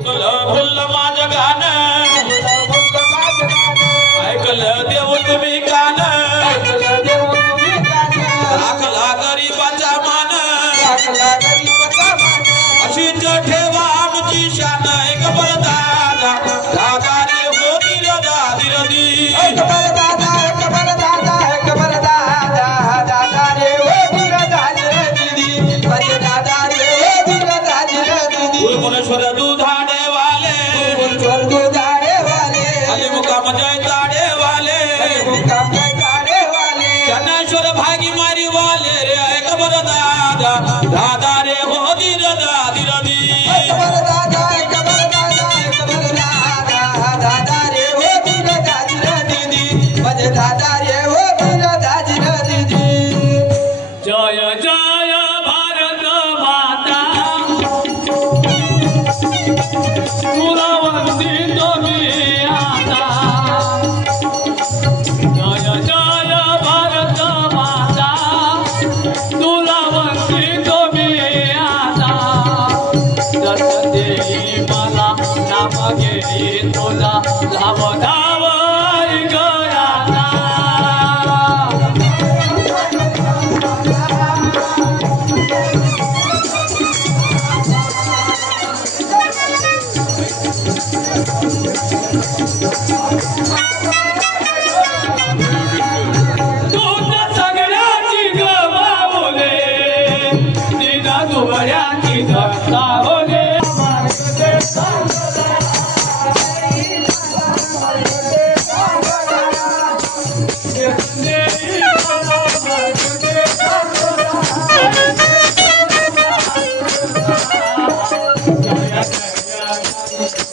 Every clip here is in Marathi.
फुटलं फुललं माझं गाणं ऐकलं देव तुम्ही कान राखला गरीबाचा मान अशीच ठेवा आमची शान एक बर दादा दादा रे हो दिल दादी रदी गुरुमुनेश्वर दुधाडे वाले अली मुकाम जय ताडे वाले चन्नेश्वर भागी मारी वाले रे एक बर दादा दादा रे हो दिल दादी रदी जय जय भारत माता तुला वंदितो मी आता जय जय भारत माता तुला वंदितो मी आता जस देई मला नाम घेई तुला धाव धाव गयाला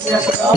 Yes,